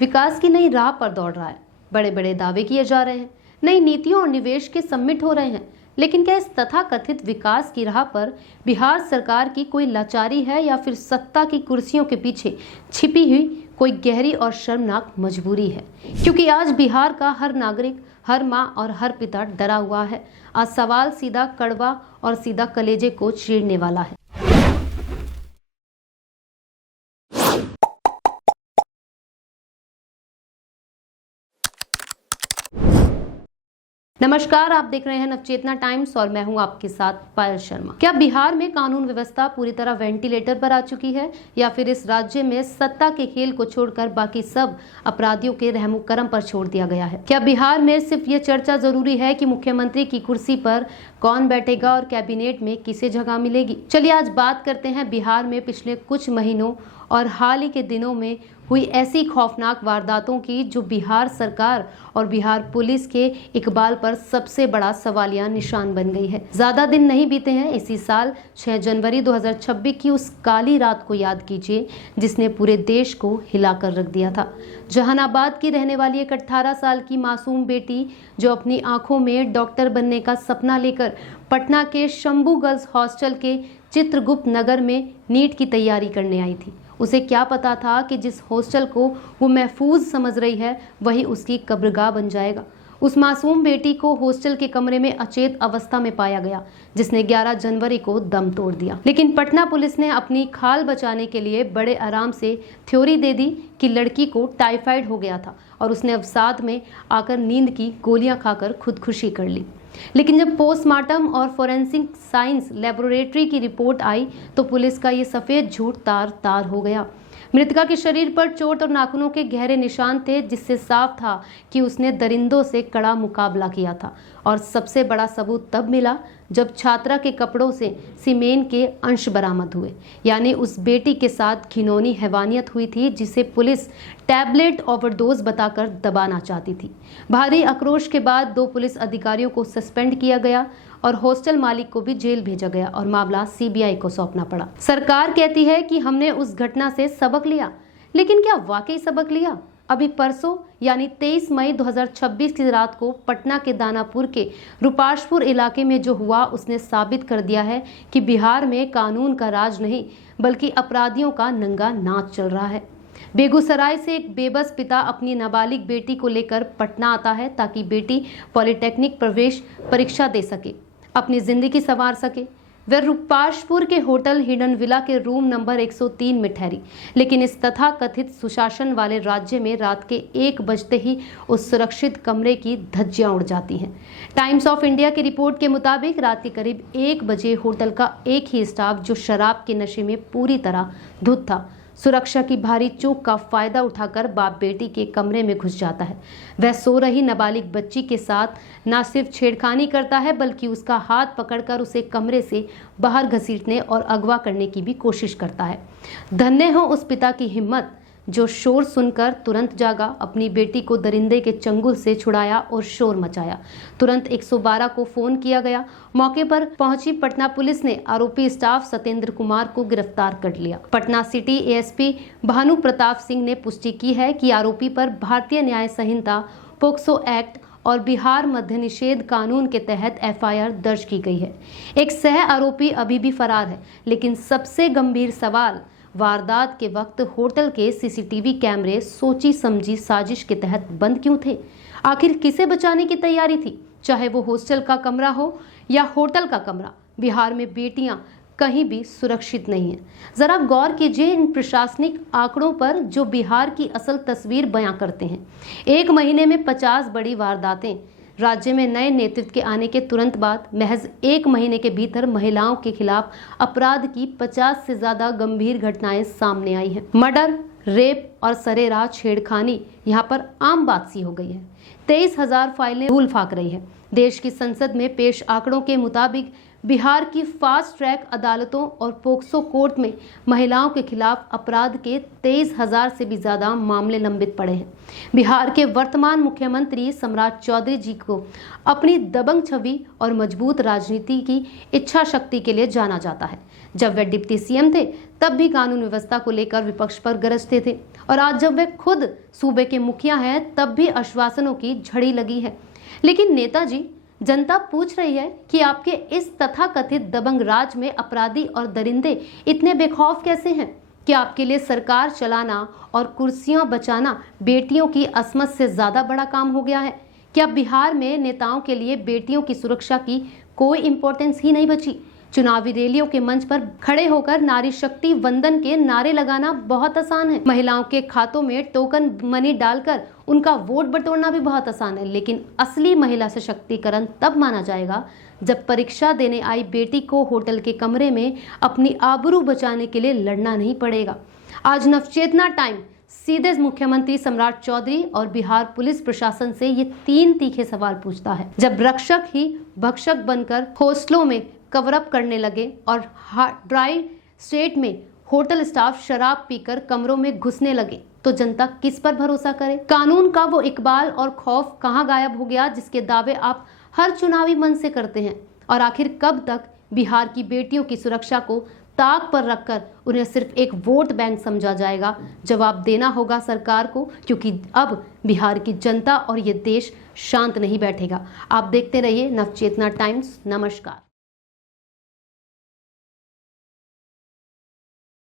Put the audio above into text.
विकास की नई राह पर दौड़ रहा है। बड़े बड़े दावे किए जा रहे हैं, नई नीतियों और निवेश के समिट हो रहे हैं, लेकिन क्या इस तथाकथित विकास की राह पर बिहार सरकार की कोई लाचारी है या फिर सत्ता की कुर्सियों के पीछे छिपी हुई कोई गहरी और शर्मनाक मजबूरी है? क्योंकि आज बिहार का हर नागरिक, हर माँ और हर पिता डरा हुआ है। आज सवाल सीधा कड़वा और सीधा कलेजे को चीरने वाला है। नमस्कार, आप देख रहे हैं नवचेतना टाइम्स और मैं हूं आपके साथ पायल शर्मा। क्या बिहार में कानून व्यवस्था पूरी तरह वेंटिलेटर पर आ चुकी है या फिर इस राज्य में सत्ता के खेल को छोड़कर बाकी सब अपराधियों के रहमो करम पर छोड़ दिया गया है? क्या बिहार में सिर्फ ये चर्चा जरूरी है कि मुख्यमंत्री की कुर्सी पर कौन बैठेगा और कैबिनेट में किसे जगह मिलेगी? चलिए आज बात करते हैं बिहार में पिछले कुछ महीनों और हाल ही के दिनों में हुई ऐसी खौफनाक वारदातों की जो बिहार सरकार और बिहार पुलिस के इकबाल पर सबसे बड़ा सवालिया निशान बन गई है। ज्यादा दिन नहीं बीते हैं इसी साल 6 जनवरी 2026 की उस काली रात को याद कीजिए जिसने पूरे देश को हिलाकर रख दिया था। जहानाबाद की रहने वाली एक 18 साल की मासूम बेटी जो अपनी आंखों में डॉक्टर बनने का सपना लेकर पटना के शंभू गर्ल्स हॉस्टल के चित्रगुप्त नगर में नीट की तैयारी करने आई थी। उसे क्या पता था कि जिस हॉस्टल को वो महफूज समझ रही है वही उसकी कब्रगाह बन जाएगा। उस मासूम बेटी को हॉस्टल के कमरे में अचेत अवस्था में पाया गया जिसने 11 जनवरी को दम तोड़ दिया। लेकिन पटना पुलिस ने अपनी खाल बचाने के लिए बड़े आराम से थ्योरी दे दी कि लड़की को टाइफाइड हो गया था और उसने अवसाद में आकर नींद की गोलियां खाकर खुदकुशी कर ली। लेकिन जब पोस्टमार्टम और फोरेंसिक साइंस लेबोरेटरी की रिपोर्ट आई तो पुलिस का ये सफेद झूठ तार तार हो गया। मृतका के शरीर पर चोट और नाखूनों के गहरे निशान थे जिससे साफ था कि उसने दरिंदों से कड़ा मुकाबला किया था। और सबसे बड़ा सबूत तब मिला जब छात्रा के कपड़ों से सीमेन के अंश बरामद हुए, यानी उस बेटी के साथ घिनौनी हैवानियत हुई थी जिसे पुलिस टैबलेट ओवरडोज बताकर दबाना चाहती थी। भारी आक्रोश के बाद 2 पुलिस अधिकारियों को सस्पेंड किया गया और हॉस्टल मालिक को भी जेल भेजा गया और मामला सीबीआई को सौंपना पड़ा। सरकार कहती है कि हमने उस घटना से सबक लिया, लेकिन क्या वाकई सबक लिया? अभी परसों यानी 23 मई 2026 की रात को पटना के दानापुर के रुपाशपुर इलाके में जो हुआ उसने साबित कर दिया है कि बिहार में कानून का राज नहीं बल्कि अपराधियों का नंगा नाच चल रहा है। बेगूसराय से एक बेबस पिता अपनी नाबालिग बेटी को लेकर पटना आता है ताकि बेटी पॉलिटेक्निक प्रवेश परीक्षा दे सके, अपनी जिंदगी संवार सके। वह रुपाशपुर के होटल हिडन विला के रूम नंबर 103 में ठहरी, लेकिन इस तथाकथित सुशासन वाले राज्य में रात के 1 बजते ही उस सुरक्षित कमरे की धज्जियां उड़ जाती हैं। टाइम्स ऑफ इंडिया की रिपोर्ट के मुताबिक रात के करीब 1 बजे होटल का एक ही स्टाफ जो शराब के नशे में पूरी तरह धुत था, सुरक्षा की भारी चूक का फायदा उठाकर बाप बेटी के कमरे में घुस जाता है। वह सो रही नाबालिग बच्ची के साथ न सिर्फ छेड़खानी करता है बल्कि उसका हाथ पकड़कर उसे कमरे से बाहर घसीटने और अगवा करने की भी कोशिश करता है। धन्य हो उस पिता की हिम्मत जो शोर सुनकर तुरंत जागा, अपनी बेटी को दरिंदे के चंगुल से छुड़ाया और शोर मचाया। तुरंत 112 को फोन किया गया। मौके पर पहुंची पटना पुलिस ने आरोपी स्टाफ सत्येंद्र कुमार को गिरफ्तार कर लिया। पटना सिटी एएसपी भानु प्रताप सिंह ने पुष्टि की है कि आरोपी पर भारतीय न्याय संहिता, पोक्सो एक्ट और बिहार मद्य निषेध कानून के तहत एफआईआर दर्ज की गई है। एक सह आरोपी अभी भी फरार है, लेकिन सबसे गंभीर सवाल वारदात के वक्त होटल के सीसीटीवी कैमरे सोची समझी साजिश के तहत बंद क्यों थे? आखिर किसे बचाने की तैयारी थी, चाहे वो हॉस्टल का कमरा हो या होटल का कमरा? बिहार में बेटियां कहीं भी सुरक्षित नहीं है। जरा गौर कीजिए इन प्रशासनिक आंकड़ों पर जो बिहार की असल तस्वीर बयां करते हैं। 1 महीने में 50 बड़ी वारदातें। राज्य में नए नेतृत्व के आने के तुरंत बाद महज 1 महीने के भीतर महिलाओं के खिलाफ अपराध की 50 से ज्यादा गंभीर घटनाएं सामने आई हैं। मर्डर, रेप और सरेराह छेड़खानी यहाँ पर आम बात सी हो गई है। 23,000 फाइलें धूल फाक रही है। देश की संसद में पेश आंकड़ों के मुताबिक बिहार की फास्ट ट्रैक अदालतों और पोक्सो कोर्ट में महिलाओं के खिलाफ अपराध के 23,000 से भी ज्यादा मामले लंबित पड़े हैं। बिहार के वर्तमान मुख्यमंत्री सम्राट चौधरी जी को अपनी दबंग छवि और मजबूत राजनीति की इच्छा शक्ति के लिए जाना जाता है। जब वे डिप्टी सीएम थे तब भी कानून व्यवस्था को लेकर विपक्ष पर गरजते थे और आज जब वे खुद सूबे के मुखिया हैं, तब भी आश्वासनों की झड़ी लगी है। लेकिन नेताजी, जनता पूछ रही है कि आपके इस तथाकथित दबंग राज में अपराधी और दरिंदे इतने बेखौफ कैसे हैं? क्या आपके लिए सरकार चलाना और कुर्सियां बचाना बेटियों की असमत से ज्यादा बड़ा काम हो गया है? क्या बिहार में नेताओं के लिए बेटियों की सुरक्षा की कोई इंपॉर्टेंस ही नहीं बची? चुनावी रैलियों के मंच पर खड़े होकर नारी शक्ति वंदन के नारे लगाना बहुत आसान है। महिलाओं के खातों में टोकन मनी डालकर उनका वोट बटोरना भी बहुत आसान है। लेकिन असली महिला सशक्तिकरण तब माना जाएगा जब परीक्षा देने आई बेटी को होटल के कमरे में अपनी आबरू बचाने के लिए लड़ना नहीं पड़ेगा। आज नवचेतना टाइम सीधे मुख्यमंत्री सम्राट चौधरी और बिहार पुलिस प्रशासन से ये 3 तीखे सवाल पूछता है। जब रक्षक ही भक्षक बनकर हॉस्टलों में कवर अप करने लगे और ड्राई स्टेट में होटल स्टाफ शराब पीकर कमरों में घुसने लगे, तो जनता किस पर भरोसा करे? कानून का वो इकबाल और खौफ कहां गायब हो गया जिसके दावे आप हर चुनावी मन से करते हैं? और आखिर कब तक बिहार की बेटियों की सुरक्षा को ताक पर रखकर उन्हें सिर्फ एक वोट बैंक समझा जाएगा? जवाब देना होगा सरकार को, क्योंकि अब बिहार की जनता और ये देश शांत नहीं बैठेगा। आप देखते रहिए नवचेतना टाइम्स। नमस्कार।